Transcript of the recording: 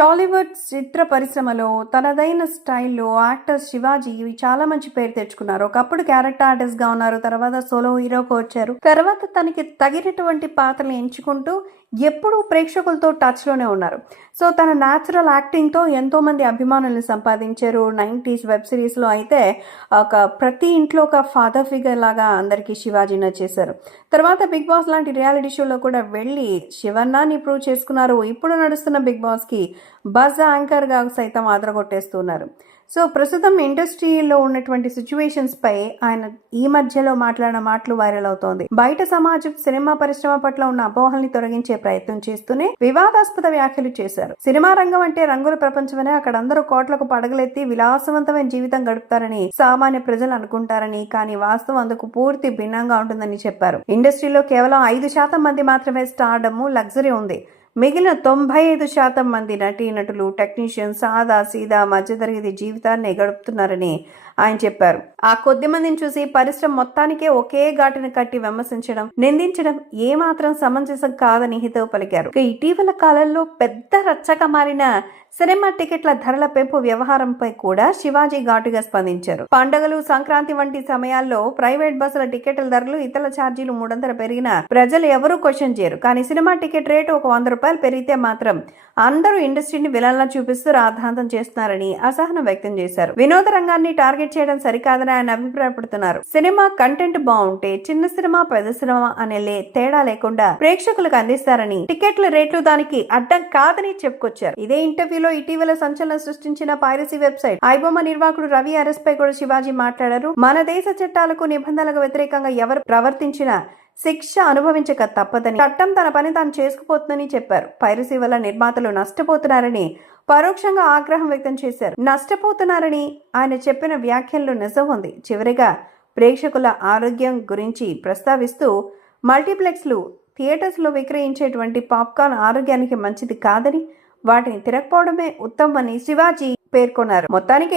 టాలీవుడ్ చిత్ర పరిశ్రమలో తనదైన స్టైల్లో యాక్టర్ శివాజీ చాలా మంచి పేరు తెచ్చుకున్నారు. ఒకప్పుడు క్యారెక్టర్ ఆర్టిస్ట్గా ఉన్నారు తర్వాత సోలో హీరోకి వచ్చారు. తర్వాత తనకి తగినటువంటి పాత్రలు ఎంచుకుంటూ ఎప్పుడూ ప్రేక్షకులతో టచ్లోనే ఉన్నారు. సో తన న్యాచురల్ యాక్టింగ్తో ఎంతోమంది అభిమానులను సంపాదించారు. నైంటీస్ వెబ్ సిరీస్లో అయితే ఒక ప్రతి ఇంట్లో ఒక ఫాదర్ ఫిగర్ లాగా అందరికీ శివాజీ నచ్చేశారు తర్వాత బిగ్ బాస్ లాంటి రియాలిటీ షోలో కూడా వెళ్ళి శివన్నాని ప్రూవ్ చేసుకున్నారు. ఇప్పుడు నడుస్తున్న బిగ్ బాస్కి బజ్ యాంకర్గా సైతం ఆదరగొట్టేస్తున్నారు. సో ప్రస్తుతం ఇండస్ట్రీలో ఉన్నటువంటి సిచ్యువేషన్స్ పై ఆయన ఈ మధ్యలో మాట్లాడిన మాటలు వైరల్ అవుతోంది. బయట సమాజం సినిమా పరిశ్రమ పట్ల ఉన్న అపోహల్ని తొలగించే ప్రయత్నం చేస్తూనే వివాదాస్పద వ్యాఖ్యలు చేశారు. సినిమా రంగం అంటే రంగుల ప్రపంచమనే అక్కడ అందరూ కోట్లకు పడగలెత్తి విలాసవంతమైన జీవితం గడుపుతారని సామాన్య ప్రజలు అనుకుంటారని కానీ వాస్తవం అందుకు పూర్తి భిన్నంగా ఉంటుందని చెప్పారు. ఇండస్ట్రీలో కేవలం ఐదు శాతం మంది మాత్రమే స్టార్డమ్ లగ్జరీ ఉంది. మిగిలిన తొంభై ఐదు శాతం మంది నటీనటులు టెక్నీషియన్స్ సాదా సీదా మధ్యతరగతి జీవితాన్ని గడుపుతున్నారని ఆయన చెప్పారు. ఆ కొద్ది మందిని చూసి పరిశ్రమ మొత్తానికే ఒకే ఘాటును కట్టి విమర్శించడం నిందించడం ఏమాత్రం సమంజసం కాదని హితవు పలికారు. ఇటీవల కాలంలో పెద్ద రచ్చగా మారిన సినిమా టికెట్ల ధరల పెంపు వ్యవహారంపై కూడా శివాజీ ఘాటుగా స్పందించారు. పండుగలు సంక్రాంతి వంటి సమయాల్లో ప్రైవేట్ బస్సుల టికెట్ల ధరలు ఇతర ఛార్జీలు మూడొందలు పెరిగినా ప్రజలు ఎవరూ క్వశ్చన్ చేయరు. కానీ సినిమా టికెట్ రేటు ఒక వంద రూపాయలు పెరిగితే మాత్రం అందరూ ఇండస్ట్రీని విలన్లా చూపిస్తూ రాద్ధాంతం చేస్తున్నారని అసహనం వ్యక్తం చేశారు. వినోద రంగాన్ని టార్గెట్ చేయడం సరికాదని ఆయన అభిప్రాయపడుతున్నారు. సినిమా కంటెంట్ బాగుంటే చిన్న సినిమా పెద్ద సినిమా అనే లే- తేడా లేకుండా ప్రేక్షకులకు అందిస్తారని టికెట్ల రేట్లు దానికి అడ్డం కాదని చెప్పుకొచ్చారు. ఇదే ఇంటర్వ్యూ ఇంటర్వ్యూలో ఇటీవల సంచలనం సృష్టించిన పైరసీ వెబ్సైట్. ఐబొమ్మ నిర్వాహకుడు రవి అరెస్ట్ పై కూడా శివాజీ మాట్లాడారు. మన దేశ చట్టాలకు నిబంధనలకు వ్యతిరేకంగా ఎవరు ప్రవర్తించినా శిక్ష అనుభవించక తప్పదని చట్టం తన పని తాను చేసుకుపోతుందని చెప్పారు. పైరసీ వల్ల నిర్మాతలు నష్టపోతున్నారని పరోక్షంగా ఆగ్రహం వ్యక్తం చేశారు. నష్టపోతున్నారని ఆయన చెప్పిన వ్యాఖ్యల్లో నిజం ఉంది. చివరిగా ప్రేక్షకుల ఆరోగ్యం గురించి ప్రస్తావిస్తూ మల్టీప్లెక్స్లు థియేటర్స్లో విక్రయించేటువంటి పాప్కార్న్ ఆరోగ్యానికి మంచిది కాదని వాటిని తిరగపోవడమే ఉత్తమని శివాజీ పేర్కొన్నారు. మొత్తానికి